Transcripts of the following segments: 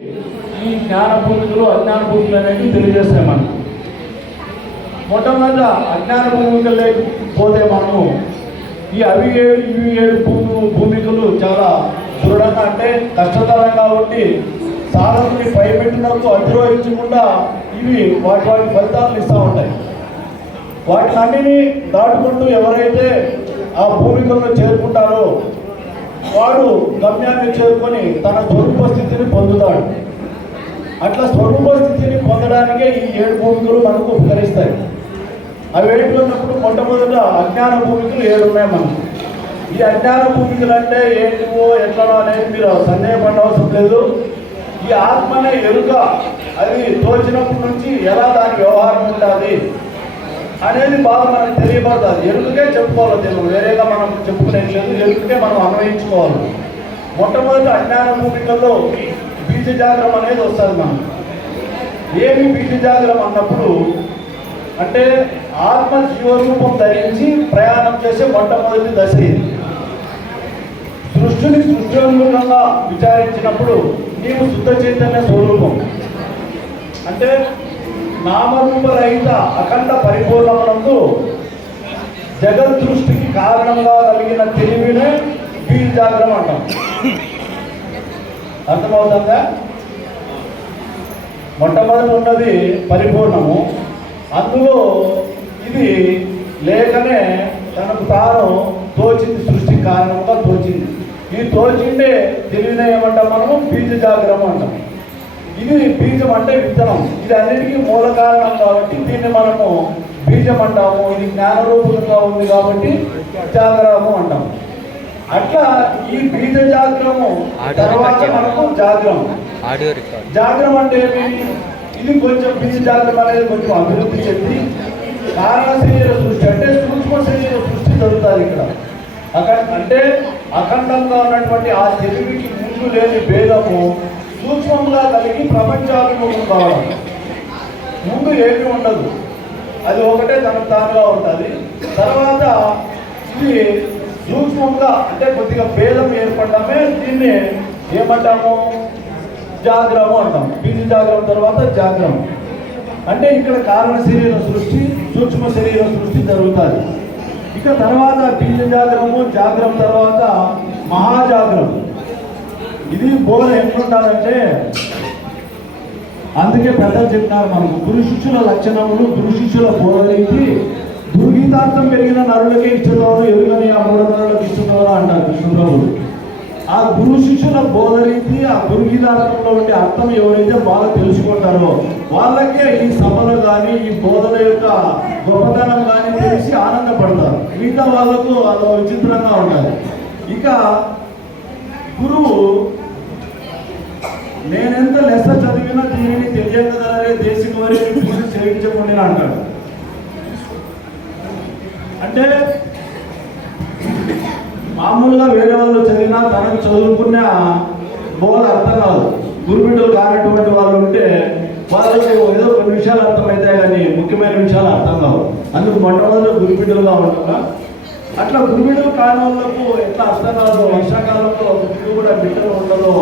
ఈ జ్ఞాన భూమికలు అజ్ఞాన భూమికలు అనేవి తెలియజేస్తాయి మనం మొట్టమొదట అజ్ఞాన భూమికలు పోతే మనము ఈ అవి ఏడు ఇవి ఏడు భూమి భూమికలు చాలా దృఢంగా అంటే కష్టతరంగా ఉండి సాధకుని భయపెట్టినప్పుడు అధిరోహించకుండా ఇవి వాటి వాటి ఫలితాలను ఇస్తూ ఉంటాయి. వాటినన్నిని దాటుకుంటూ ఎవరైతే ఆ భూమికలను చేరుకుంటారో వాడు గమ్యాన్ని చేరుకొని తన స్వరూప స్థితిని పొందుతాడు. అట్లా స్వరూప స్థితిని పొందడానికే ఈ ఏడు భూమికలు మనకు ఉపకరిస్తాయి. అవి ఏడు ఉన్నప్పుడు మొట్టమొదట అజ్ఞాన భూమికలు ఏడు ఉన్నాయి మనకు. ఈ అజ్ఞాన భూమికలు అంటే ఏంటివో ఎట్లనో అనేది మీరు సందేహపడవలసిన లేదు. ఈ ఆత్మనే ఎరుక అది తోచినప్పటి నుంచి ఎలా దాని వ్యవహారం ఉంటుంది అనేది బాగా మనకు తెలియబడుతుంది ఎరుకకే చెప్పుకోవాలి తెలుగు వేరేగా మనం చెప్పుకునే లేదు. ఎరుకకే మనం అన్వయించుకోవాలి? మొట్టమొదటి అజ్ఞాన భూమికల్లో బీజజాగ్రం అనేది వస్తుంది మనం ఏమి బీజజాగ్రం అన్నప్పుడు అంటే ఆత్మ జీవరూపం ధరించి ప్రయాణం చేసే మొట్టమొదటి దశ ఇది. సృష్టిని సృష్టిగా విచారించినప్పుడు నీవు శుద్ధ చైతన్య స్వరూపం. అంటే నామరూపరహిత అఖండ పరిపూర్ణమునందు జగద్దృష్టికి కారణంగా కలిగిన తెలివినే బీజాగ్రం అంటాం. అర్థమవుతుందా? మొట్టమొదటి ఉన్నది పరిపూర్ణము. అందులో ఇది లేకనే తనకు తాను తోచింది సృష్టి కారణంగా తోచింది. ఈ తోచిండే తెలివిన ఏమంటాం మనము? బీజ జాగ్రమ అంటాం. ఇది బీజం అంటే విత్తనం. ఇది అన్నిటికీ మూల కారణం కాబట్టి దీన్ని మనము బీజం అంటాము ఇది జ్ఞానరూపంగా ఉంది కాబట్టి జాగ్రము అంటాం అట్లా ఈ బీజ జాగ్రము తర్వాత మనకు జాగ్రం జాగ్రం అంటే ఇది కొంచెం బీజ జాగ్రం అనేది కొంచెం అభివృద్ధి చెంది కారణ శరీర సృష్టి అంటే సూక్ష్మ శరీర సృష్టి జరుగుతుంది ఇక్కడ. అక్కడ అంటే అఖండంగా ఉన్నటువంటి ఆ తెలివికి ముందు లేని భేదము సూక్ష్మంగా కలిగి ప్రపంచాభిముఖం కావడం. ముందు ఏమి ఉండదు. అది ఒకటే తనకు తానుగా ఉంటుంది. తర్వాత ఇది సూక్ష్మంగా అంటే కొద్దిగా భేదం ఏర్పడమే దీన్ని ఏమంటాము? జాగ్రము అంటాం. బీజ జాగ్రం తర్వాత జాగ్రం అంటే ఇక్కడ కారణ శరీర సృష్టి సూక్ష్మ శరీర సృష్టి జరుగుతుంది. ఇక తర్వాత బీజ జాగ్రము జాగ్రం తర్వాత మహాజాగ్రం ఇది బోధన ఎట్లుండాలంటే అందుకే పెద్దలు చెప్పినారు మనకు గురు శిష్యుల లక్షణములు గురు శిష్యుల బోధనకి దుర్గీతార్థం పెరిగిన నరులకే ఇష్టంలోను ఎరుగని ఆ మూడు అంటారు కృష్ణప్రభుడు ఆ గురు శిష్యుల బోధనకి ఆ దుర్గీతార్థంలో ఉండే అర్థం ఎవరైతే బాగా తెలుసుకుంటారో వాళ్ళకే ఈ సభలు కానీ ఈ బోధన యొక్క గొప్పతనం కానీ తెలిసి ఆనందపడతారు. మిగతా వాళ్ళకు అదో విచిత్రంగా ఉంటారు ఇక గురువు నేనెంత లెస్స చదివినా దీనిని తెలియకదలరే దేశిక వరకు పూజ చేయించకుండా అంటాడు అంటే మామూలుగా వేరే వాళ్ళు చదివినా తనకు చదువుకున్న బోధ అర్థం కాదు. గురుబిడ్డలు కానటువంటి వాళ్ళు ఉంటే వాళ్ళకి ఏదో కొన్ని విషయాలు అర్థమవుతాయి కానీ ముఖ్యమైన విషయాలు అర్థం కావు. అందుకు మొట్టమొదటి గురుబిడ్డలుగా ఉండగా అట్లా గురుబిడ్డలు కాలంలో ఎట్లా అష్టకాలంలో వర్షాకాలంలో ఒక కూడా బిడ్డలు ఉండదో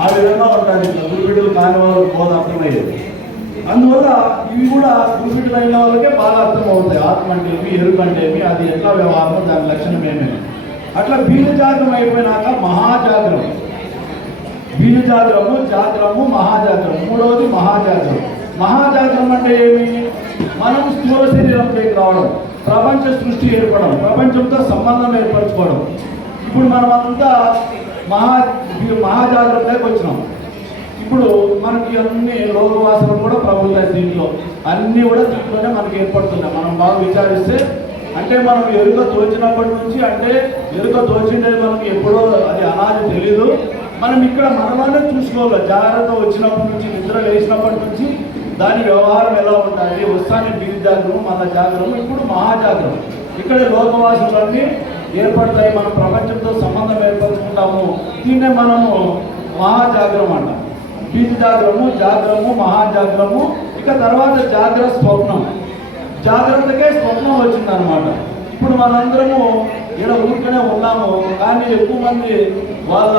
ఆ విధంగా ఉంటారు ఇట్లా గురుబిడ్డలు కాని వాళ్ళకు బోధ అర్థమయ్యేది. అందువల్ల ఇవి కూడా గురుబిడ్డలు అయిన వాళ్ళకే బాగా అర్థం అవుతాయి ఆత్మ అంటే ఏమి ఎరుక అంటే ఏమి అది ఎట్లా వ్యవహారం దాని లక్షణం ఏమేమి. అట్లా బీజజాగ్రం అయిపోయినాక మహాజాగ్రం బీజజాగ్రము జాగ్రము మహాజాగ్రం మూడవది మహాజాగ్రం మహాజాగ్రం అంటే ఏమి? మనం స్థూల శరీరంలోకి రావడం ప్రపంచ సృష్టి ఏర్పడడం ప్రపంచంతో సంబంధం ఏర్పరచుకోవడం. ఇప్పుడు మనం అంతా మహా మహాజాగ్రత్తలోకి వచ్చినాం. ఇప్పుడు మనకి అన్ని రోగవాసనలు కూడా ప్రభుత్వ దీంట్లో. అన్నీ కూడా దీంట్లోనే మనకి ఏర్పడుతున్నాయి. మనం బాగా విచారిస్తే అంటే మనం ఎరుక తోచినప్పటి నుంచి అంటే ఎరుక తోచిండేది మనకి ఎప్పుడో అది అనాది తెలీదు. మనం ఇక్కడ మనలోనే చూసుకోవాలి. జాగ్రత్త వచ్చినప్పటి నుంచి నిద్ర లేచినప్పటి నుంచి దాని వ్యవహారం ఎలా ఉంటుంది వస్తాని బీజ మన జాగ్రం ఇప్పుడు మహాజాగ్రం ఇక్కడ లోకవాసులన్నీ ఏర్పడతాయి మనం ప్రపంచంతో సంబంధం ఏర్పరచుకుంటాము. దీన్నే మనము మహాజాగ్రం అంట. బీజ జాగ్రము జాగ్రము మహాజాగ్రము ఇక తర్వాత జాగ్రత్త స్వప్నం. జాగ్రత్తకే స్వప్నం వచ్చిందనమాట ఇప్పుడు మనందరము ఇక్కడ ఊరికనే ఉన్నాము. కానీ ఎక్కువ మంది వాళ్ళ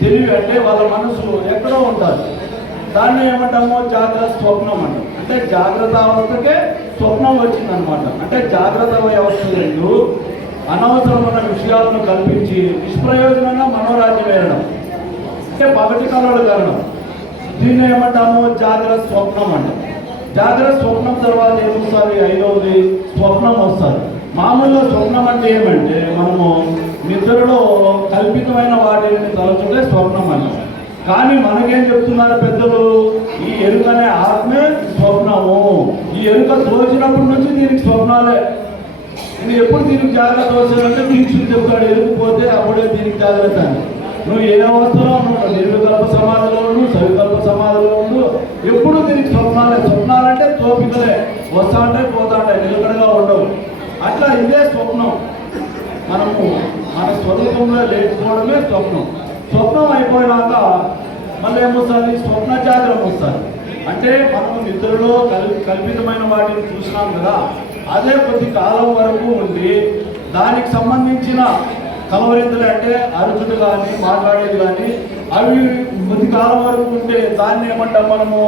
తెలివి అంటే వాళ్ళ మనసు ఎక్కడో ఉంటారు దాన్ని ఏమంటాము? జాగ్రత్త స్వప్నం అంటాం. అంటే జాగ్రత్త అవస్థకే స్వప్నం వచ్చిందనమాట అంటే జాగ్రత్త వ్యవస్థ రెండు అనవసరమైన విషయాలను కల్పించి నిష్ప్రయోజనంగా మనోరాజ్యం వేయడం అంటే పగటి కలవడం కారణం దీన్ని ఏమంటాము? జాగ్రత్త స్వప్నం అంటాం. జాగ్రత్త స్వప్నం తర్వాత ఏమొస్తుంది? ఐదవది స్వప్నం వస్తుంది. మామూలుగా స్వప్నం అంటే ఏమంటే మనము నిద్రలో కల్పితమైన వాటిని తలచుకుంటే స్వప్నం అంటాం. కానీ మనకేం చెప్తున్నారు పెద్దలు? ఈ ఎరుక అనే ఆత్మే స్వప్నము. ఈ ఎరుక తోచినప్పటి నుంచి దీనికి స్వప్నాలే. ఇది ఎప్పుడు దీనికి జాగ్రత్త వచ్చారంటే దీక్షుడు చెప్తాడు ఎరుకుపోతే అప్పుడే దీనికి జాగ్రత్త అని. నువ్వు ఏ అవస్థలో ఉన్నావు? నిర్వికల్ప సమాధిలో ఉండు సవికల్ప సమాధిలో ఉండు ఎప్పుడు దీనికి స్వప్నాలే? స్వప్నాలంటే తోపికలే. వస్తా ఉంటాయి పోతా ఉంటాయి నిలకడగా ఉండవు. అట్లా ఇదే స్వప్నం. మనము మన స్వరూపంలో లేకపోవడమే స్వప్నం. స్వప్నం అయిపోయినాక మళ్ళీ ఏమొస్తుంది స్వప్న జాగ్రత్త వస్తుంది. అంటే మనం నిద్రలో కల్ కల్పితమైన వాటిని చూసినాం కదా అదే కొద్ది కాలం వరకు ఉండి దానికి సంబంధించిన కలవరింతలు అంటే అరుచుడు కానీ మాట్లాడేది కానీ అవి కొద్ది కాలం వరకు ఉంటే దాన్ని ఏమంటాం మనము?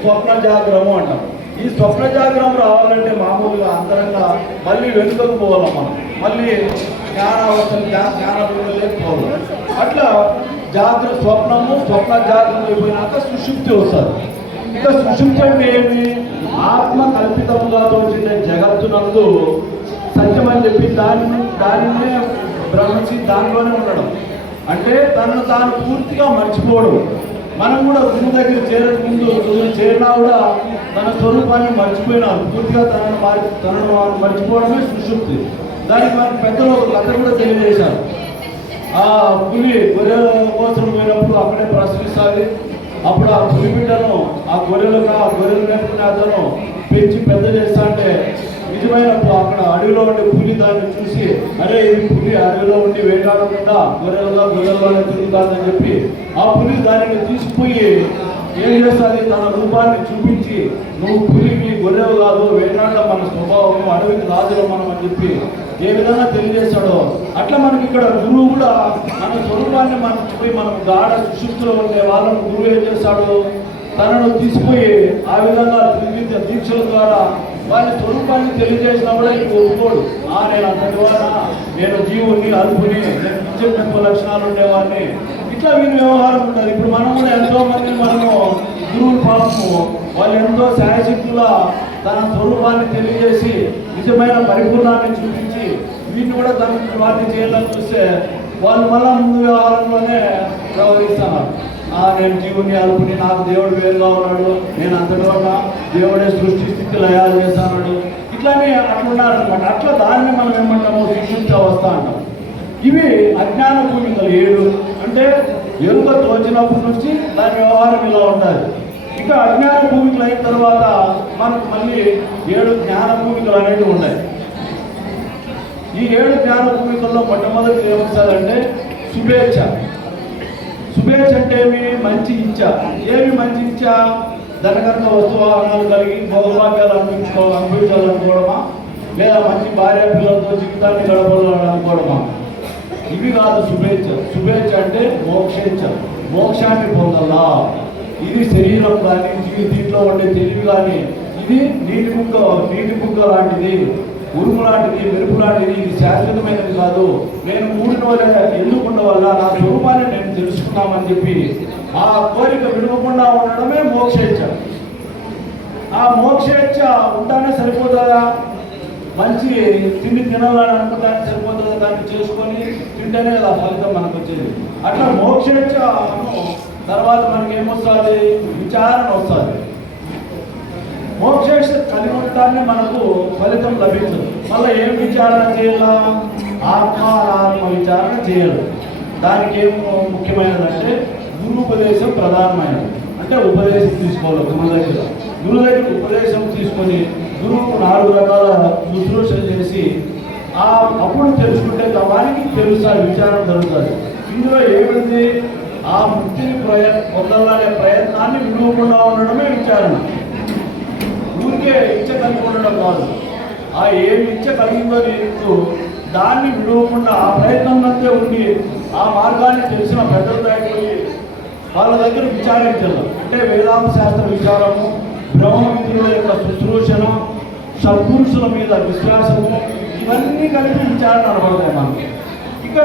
స్వప్న జాగ్రము అంటాం. ఈ స్వప్న జాగ్రహం రావాలంటే మామూలుగా అంతరంగా మళ్ళీ వెనుకకు పోవాలి మనం. మళ్ళీ జ్ఞాన అవసరం జ్ఞాన పోవాలి అట్లా జాగ్ర స్వప్నము స్వప్న జాగ్రత్త అయిపోయినాక సుషుప్తి వస్తుంది. ఇక సుషుప్తి అంటే ఏమి? ఆత్మ కల్పితముగా తోచిన జగత్తునందు సత్యం అని చెప్పి దానిని దానినే భ్రమించి దానిలోనే ఉండడం. అంటే తనను తాను పూర్తిగా మర్చిపోవడం. మనం కూడా గురువు దగ్గర చేరక ముందు గురువు చేరినా కూడా తన స్వరూపాన్ని మర్చిపోయినాం. పూర్తిగా తనను మారి తనను మర్చిపోవడమే సుషుప్తి. దానికి మనకి పెద్దలు ఒక కథ కూడా తెలియజేశారు. ఆ పులి గొర్రెల కోసం పోయినప్పుడు అక్కడే ప్రశ్నిస్తుంది అప్పుడు ఆ పులి బిడ్డను ఆ గొర్రెలుగా ఆ గొర్రెలు నేర్పుకునే అతను పెంచి పెద్ద చేస్తా అంటే నిజమైనప్పుడు అక్కడ అడవిలో ఉండే పులి దాన్ని చూసి అరే ఇది పులి అడవిలో ఉండి వేటాడకుండా గొర్రెలుగా గొర్రెలుగా తిరుగుతుందని చెప్పి ఆ పులి దానిని తీసుకుపోయి ఏం చేస్తుంది? తన రూపాన్ని చూపించి నువ్వు పులికి గొర్రెలు కాదు వేటాడడం మన స్వభావం అడవికి రాజులు మనం అని చెప్పి ఏ విధంగా తెలియజేశాడో అట్లా మనకి ఇక్కడ గురువు కూడా మన స్వరూపాన్ని మర్చిపోయి మనం గాఢ సుశుద్ధిలో ఉండే వాళ్ళను గురువు ఏం చేస్తాడు తనను తీసుకుపోయి ఆ విధంగా త్రివిధ దీక్షల ద్వారా వాళ్ళ స్వరూపాన్ని తెలియజేసినా కూడా ఇంక ఒప్పుకోడు ఆ నేను అంతటి వలన నేను జీవుని అల్పుని నేను నిత్యం లక్షణాలు ఉండేవాడిని. ఇట్లా వీని వ్యవహారం ఉంటుంది ఇప్పుడు మనం కూడా ఎంతో మంది మనము గురువులు పాపము వాళ్ళు ఎంతో శాయశక్తుల తన స్వరూపాన్ని తెలియజేసి నిజమైన పరిపూర్ణాన్ని చూపించి వీటిని కూడా తన వాటిని చేయాలని చూస్తే వాళ్ళు మళ్ళా ముందు వ్యవహారంలోనే వ్యవహరిస్తున్నారు ఆ నేను జీవుని అలుపుని నాకు దేవుడు వేరుగా ఉన్నాడు. నేను అంతటి వల్ల దేవుడే సృష్టి స్థితి లయాలు చేస్తాడు. ఇట్లానే అట్లున్నారు అనమాట అట్లా దాన్ని మనం ఏమంటాము శిక్షించ అవస్థ అంటాం. ఇవి అజ్ఞాన భూమికలు ఏడు. అంటే ఎరుక తోచినప్పటి నుంచి దాని వ్యవహారం ఇలా ఉండాలి. ఇక అజ్ఞాన భూమికలు అయిన తర్వాత మనకు మళ్ళీ ఏడు జ్ఞాన భూమికలు అనేవి ఉన్నాయి. ఈ ఏడు జ్ఞాన భూమికల్లో మొట్టమొదటి ఏమొస్తుందంటే శుభేచ్ఛ శుభేచ్ఛ అంటే ఏమి? మంచి ఇచ్చ. ఏమి మంచి ఇచ్చ? ధనకర్త వస్తువాహనాలు కలిగి భోగభాగ్యాలు అనిపించుకో అనుభవించాలనుకోవడమా? లేదా మంచి భార్య పిల్లలతో జీవితాన్ని గడపాలనుకోవడమా ఇవి కాదు శుభేచ్ఛ శుభేచ్ఛ అంటే మోక్షేచ్ఛ. మోక్షాన్ని పొందాలా. ఇది శరీరం కానీ దీంట్లో ఉండే తెలివి కానీ ఇది నీటి ముక్క నీటి ముక్క లాంటిది. ఉరుము లాంటిది మెరుపు లాంటిది ఇది శాశ్వతమైనది కాదు. నేను కూడిన వల్ల ఎందుకు వల్ల నా స్వరూపాన్ని నేను తెలుసుకున్నామని చెప్పి ఆ కోరిక విడవకుండా ఉండడమే మోక్షేచ్ఛ. ఆ మోక్షేచ్ఛ ఉంటానే సరిపోతుందా? మంచి తిండి తినాలని అనుకుంటానికి సరిపోతుందా? దాన్ని చేసుకొని తింటేనే కదా ఫలితం మనకు వచ్చేది అట్లా మోక్షేచ్ఛ తర్వాత మనకి ఏమొస్తుంది విచారణ వస్తుంది. మోక్షేక్ష కలిగి ఉంటానే మనకు ఫలితం లభించదు. మళ్ళీ ఏం విచారణ చేయాలా ఆత్మానాత్మ విచారణ చేయాలి దానికి ఏం ముఖ్యమైనదంటే గురుపదేశం ప్రధానమైనది. అంటే ఉపదేశం తీసుకోవాలి గురువు దగ్గర. గురువు దగ్గర ఉపదేశం తీసుకొని గురువుకు నాలుగు రకాల శుశ్రూషలు చేసి ఆ అప్పుడు తెలుసుకుంటే వారికి తెలుసా విచారం జరుగుతుంది. ఇందులో ఏమిటి ఆ ముక్తిని ప్రయ పొందాలనే ప్రయత్నాన్ని విడవకుండా ఉండడమే విచారణ. ఊరికే ఇచ్చ కలిగి ఉండడం కాదు. ఆ ఏమి ఇచ్చ కలిగిందో నేను దాన్ని విడవకుండా ఆ ప్రయత్నం మధ్య ఉండి ఆ మార్గాన్ని తెలిసిన పెద్దల దగ్గరికి వాళ్ళ దగ్గర విచారించాలి అంటే వేదాంత శాస్త్ర విచారము బ్రహ్మవిద్యుల యొక్క శుశ్రూషణ సత్పురుషుల మీద విశ్వాసము ఇవన్నీ కలిపి విచారణ అనబడతాయి మనకి. ఇక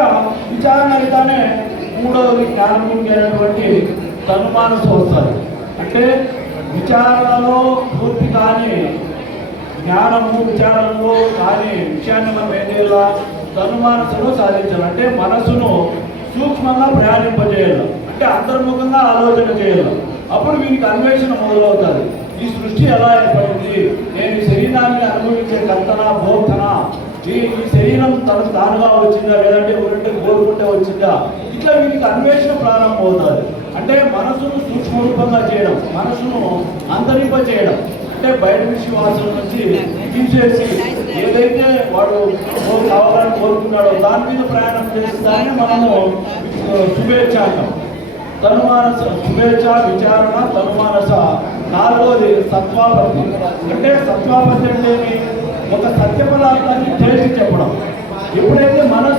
విచారణ అయితేనే మూడవది జ్ఞానభూమి అయినటువంటి తనుమానస వస్తుంది అంటే విచారణలో పూర్తి కాని జ్ఞానము విచారంలో కానీ విషయాన్ని మనం ఏం చేయాలా? తనుమానసలో సాధించాలి. అంటే మనసును సూక్ష్మంగా ప్రయాణింపజేయాలి. అంటే అంతర్ముఖంగా ఆలోచన చేయాలి. అప్పుడు వీనికి అన్వేషణ మొదలవుతుంది. ఈ సృష్టి ఎలా ఏర్పడింది? నేను ఈ శరీరాన్ని అనుభవించే కర్తన బోధన ఈ ఈ శరీరం తనకు తానుగా వచ్చిందా? లేదంటే ఎవరంటే కోరుకుంటే వచ్చిందా? ఇట్లా వీనికి అన్వేషణ ప్రారంభం అవుతుంది అంటే మనసును సూక్ష్మరూపంగా చేయడం మనసును అంతరింప చేయడం అంటే బయట విశ్వాసం నుంచి తీసేసి ఏదైతే వాడు కావాలని కోరుకున్నాడో దాని మీద ప్రయాణం చేస్తానే మనము శుభేచ్ఛ అంటాం. తనుమానస శుభేచ్ఛ విచారణ తనుమానస. నాలుగోది సత్వాపత్తి. అంటే సత్వాపత్తి అంటే ఒక సత్య పదార్థాన్ని తెలిసి చెప్పడం. ఎప్పుడైతే మనసు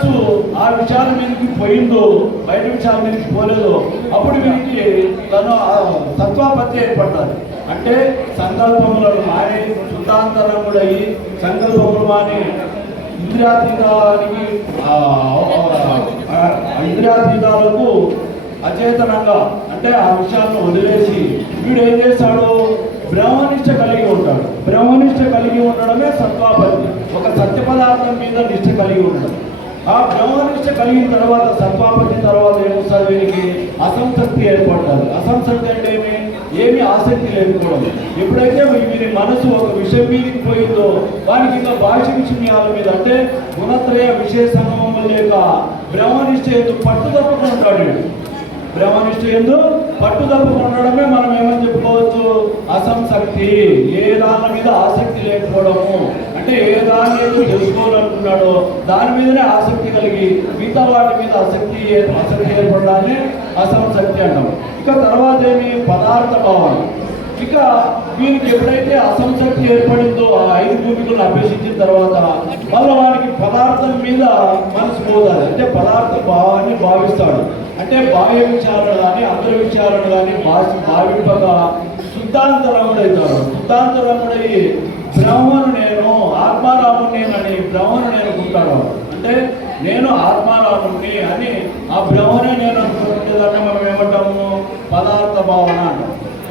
విచారం మీదకి పోయిందో బయట విచారం మీదకి పోలేదో అప్పుడు వీరికి తను ఆ సత్వాపత్తి ఏర్పడ్డారు అంటే సంకల్పములను మాని శుద్ధాంతరముడయి సంకల్పములు మాని ఇంద్రియాతీతానికి ఇంద్రియాతీతాలకు అచేతనంగా అంటే ఆ విషయాలను వదిలేసి వీడు ఏం చేస్తాడు బ్రహ్మనిష్ట కలిగి ఉంటాడు. బ్రహ్మనిష్ట కలిగి ఉండడమే సత్వాపత్తి ఒక సత్య పదార్థం మీద నిష్ట కలిగి ఉండడం. ఆ బ్రహ్మనిష్ట కలిగిన తర్వాత సత్వాపత్తి తర్వాత ఏమొస్తారు వీరికి? అసంతృప్తి ఏర్పడతారు. అసంతృప్తి అంటే ఏమి? ఏమి ఆసక్తి లేకపోవడం ఎప్పుడైతే వీరి మనసు ఒక విషయం మీదకి పోయిందో వారికి ఇంకా భాష విషయాల మీద అంటే గుణత్రయ విశేషణము లేక బ్రహ్మనిష్ట ఎందుకు పట్టు తప్పకుండా ఉంటాడు బ్రహ్మనిష్ట ఎందు పట్టు తప్పకుండా ఉండడమే మనం ఏమని చెప్పుకోవచ్చు? అసంశక్తి ఏ దాని మీద ఆసక్తి లేకపోవడము. అంటే ఏ దాని ఏదో తెలుసుకోవాలనుకున్నాడో దాని మీదనే ఆసక్తి కలిగి మిగతా వాటి మీద ఆసక్తి ఆసక్తి ఏర్పడాలని అసంశక్తి అంటాం. ఇక తర్వాత ఏమి? పదార్థ భావన ఇక వీరికి ఎప్పుడైతే అసంశక్తి ఏర్పడిందో ఆ ఐదు భూమికలను అభ్యసించిన తర్వాత మళ్ళీ వారికి పదార్థం మీద మనసు పోదాలి అంటే పదార్థ భావాన్ని భావిస్తాడు. అంటే బాహ్య విచారణ కానీ అంతర విచారణ కానీ భాష భావింపగా శుద్ధాంతరముడైతాడు. శుద్ధాంతరముడై బ్రహ్మను నేను ఆత్మారాముని నేనని బ్రహ్మను నేను అనుకుంటాడు అంటే నేను ఆత్మారాముని అని ఆ బ్రహ్మనే నేను అనుకుంటుందంటే మనం ఏమంటాము? పదార్థ భావన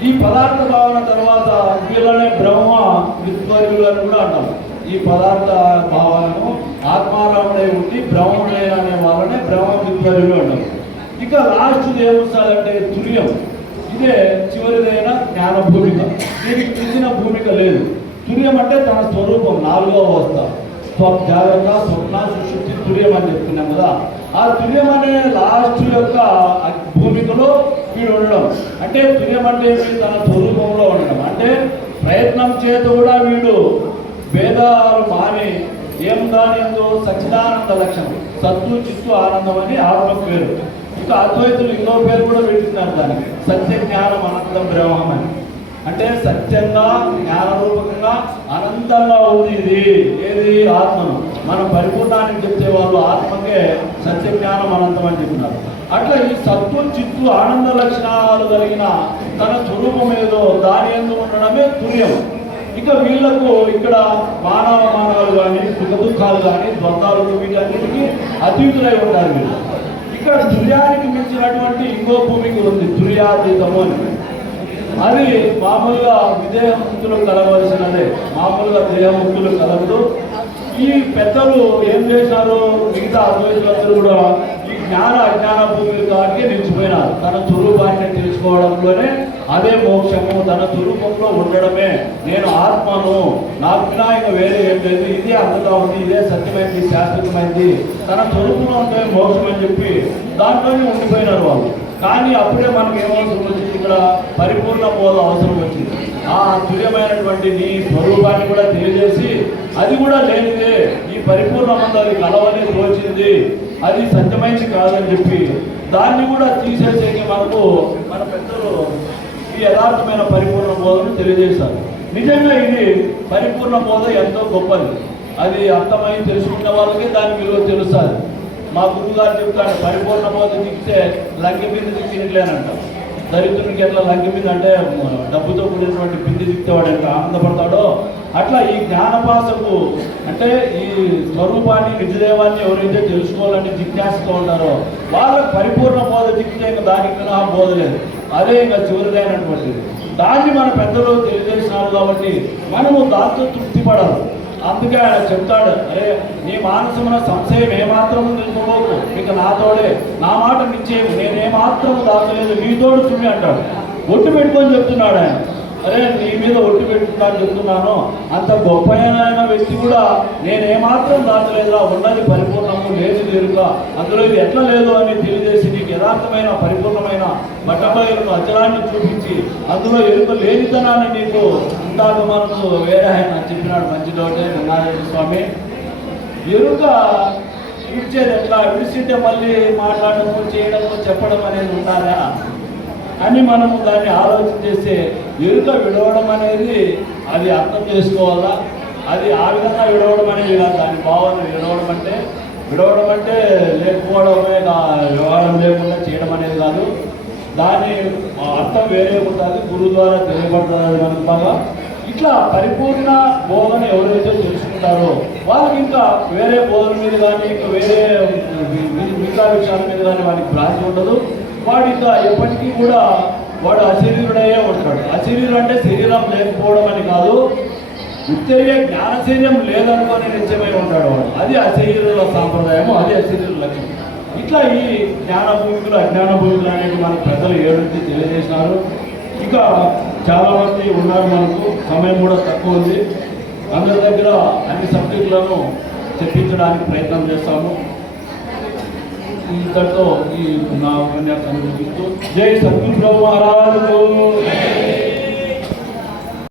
ఈ పదార్థ భావన తర్వాత వీళ్ళనే బ్రహ్మ విద్వర్యులు అని కూడా అంటాం. ఈ పదార్థ భావనను ఆత్మారాముడే ఉండి బ్రహ్మడే అనే వాళ్ళనే బ్రహ్మ విద్వర్యులు అంటాం. ఇక లాస్ట్ ఏమొస్తుందంటే తుర్యం ఇదే చివరిదైన జ్ఞాన భూమిక దీనికి మించిన భూమిక లేదు. తుర్యం అంటే తన స్వరూపం నాలుగవ అవస్థ. స్వ జాగ్రత్త స్వప్న సుశుద్ధి తుర్యం అని చెప్తున్నాం కదా. ఆ తుర్యం అనే లాస్ట్ యొక్క భూమికలో వీడు ఉండడం. అంటే తుర్యం అంటే తన స్వరూపంలో ఉండడం. అంటే ప్రయత్నం చేత కూడా వీడు భేదాలు మాని ఏం దాని ఎందు సచ్చిదానంద లక్షణం. సత్తు చిత్తు ఆనందం అని ఆత్మ పేరు. ఇంకా అద్వైతులు ఇంకో పేరు కూడా పెట్టినారు దానికి. సత్య జ్ఞానం అనంతం బ్రహ్మం అని. అంటే సత్యంగా జ్ఞానరూపకంగా అనంతంగా ఉంది ఇది ఏది? ఆత్మను. మనం పరిపూర్ణానికి చెప్తే వాళ్ళు ఆత్మకే సత్య జ్ఞానం అనంతం అని చెప్పినారు. అట్లా ఈ సత్తు చిత్తు ఆనంద లక్షణాలు కలిగిన తన స్వరూపం ఏదో దాని ఎందు ఉండడమే తుల్యం ఇక వీళ్ళకు ఇక్కడ మానవ మానవాలు కానీ సుఖ దుఃఖాలు కానీ ద్వంద్వాలు వీటన్నిటికీ అతీతులై ఉంటారు వీళ్ళు. ఇక్కడ తుల్యానికి మించినటువంటి ఇంకో భూమికి ఉంది తుల్యాతీతము అని. అది మామూలుగా విదేహముక్తులు కలవలసినదే మామూలుగా దేహముక్తులు కలగదు ఈ పెద్దలు ఏం చేశారు మిగతా అద్వైతులందరూ కూడా ఈ జ్ఞాన అజ్ఞాన భూమి దాటి నిలిచిపోయినారు. తన స్వరూపాన్ని తెలుసుకోవడంలోనే అదే మోక్షము తన స్వరూపంలో ఉండడమే. నేను ఆత్మను నాకు వినాయక వేరే ఏం లేదు. ఇదే అర్థంగా ఉంది ఇదే సత్యమైంది శాశ్వతమైంది. తన స్వరూపంలో ఉంటే మోక్షం అని చెప్పి దాంట్లోనే ఉండిపోయినారు వాళ్ళు. కానీ అప్పుడే మనకి ఏమవసరం వచ్చింది ఇక్కడ పరిపూర్ణ బోధ అవసరం వచ్చింది. ఆ తుల్యమైనటువంటి నీ స్వరూపాన్ని కూడా తెలియజేసి అది కూడా లేనిదే ఈ పరిపూర్ణ అది కలవని తోచింది. అది సత్యమైంది కాదని చెప్పి దాన్ని కూడా తీసేసేకి మనకు మన పెద్దలు ఈ యథార్థమైన పరిపూర్ణ బోధను తెలియజేశారు. నిజంగా ఇది పరిపూర్ణ బోధ ఎంతో గొప్పది. అది అర్థమై తెలుసుకున్న వాళ్ళకి దాని విలువ తెలుస్తుంది మా గురువు గారు చెప్తాడు పరిపూర్ణ బోధ దిగితే లంకె బిందు దిగినట్లేనంట దరిద్రునికి ఎట్లా లంగి బిందు అంటే డబ్బుతో కూడినటువంటి బిందు దిక్తేవాడు ఎంత ఆనందపడతాడో? అట్లా ఈ జ్ఞానపాసకు అంటే ఈ స్వరూపాన్ని నిజదేవాన్ని ఎవరైతే తెలుసుకోవాలని జిజ్ఞాసతో ఉంటారో వాళ్ళకి పరిపూర్ణ బోధ దిక్కితే ఇంకా దానికి మినహా బోధలేదు అదే ఇంకా చివరిదైనటువంటిది. దాన్ని మన పెద్దలు తెలియజేసినారు కాబట్టి మనము దాంతో తృప్తి పడాలి అందుకే ఆయన చెప్తాడు అరే నీ మానసమున సంశయం ఏమాత్రము నిలుపుకోకు. ఇక నాతోడే నా మాట నిశ్చయం నేనేమాత్రము దాచలేదు నీ తోడు చుడి అంటాడు. ఒట్టు పెట్టుకొని చెప్తున్నాడు ఆయన. సరే నీ మీద ఒట్టు పెట్టుకున్నాను చెప్తున్నాను. అంత గొప్ప వ్యక్తి కూడా నేనేమాత్రం దాచలేదురా ఉన్నది పరిపూర్ణము లేదు లేరుగా అందులో ఇది ఎట్లా లేదు అని తెలియజేసి నీకు యథార్థమైన పరిపూర్ణమైన బట్టబయలను అచలాన్ని చూపించి అందులో ఎరుక లేనితనాన్ని నీకు ఇందాక మనకు వేరే ఆయన చెప్పినాడు మంచి డౌటే గంగారెడ్డి స్వామి. ఎరుక ఇచ్చేది ఎట్లా? విడిచితే మళ్ళీ మాట్లాడము చేయడము చెప్పడం అనేది ఉండాలా? అని మనము దాన్ని ఆలోచన చేస్తే ఎరుక విడవడం అనేది అది అర్థం చేసుకోవాలా? అది ఆ విధంగా విడవడం అనేది కాదు. దాని భావన విడవడం అంటే విడవడం అంటే లేకపోవడమే కా- వ్యవహారం లేకుండా చేయడం అనేది కాదు. దాని అర్థం వేరే ఉంటుంది గురువు ద్వారా తెలియబడుతుంది అది మనకు బాగా ఇట్లా పరిపూర్ణ బోధన ఎవరైతే తెలుసుకుంటారో వాళ్ళకి ఇంకా వేరే బోధన మీద కానీ ఇంకా వేరే మిగతా విషయాల మీద కానీ వాళ్ళకి భ్రాంతి ఉండదు. వాడు ఎప్పటికీ కూడా వాడు అశరీరుడయ్యే ఉంటాడు. అశరీరుడు అంటే శరీరం లేకపోవడం అని కాదు ఉత్తరీయ జ్ఞాన లేదనుకొని నిత్యమై ఉంటాడు వాడు. అది అశరీరుల సాంప్రదాయము అది అశరీరుల లక్ష్యం ఇట్లా ఈ జ్ఞాన భూమికులు అజ్ఞాన భూమికులు అనేవి మన పెద్దలు ఏడుకి తెలియజేసినారు? ఇక చాలామంది ఉన్నారు మనకు సమయం కూడా తక్కువ ఉంది. అందరి దగ్గర అన్ని సబ్జెక్టులను చెప్పించడానికి ప్రయత్నం చేస్తాము. करता हूँ कि नाम कन्या संयोगी तो जय सतगुरु महाराज को।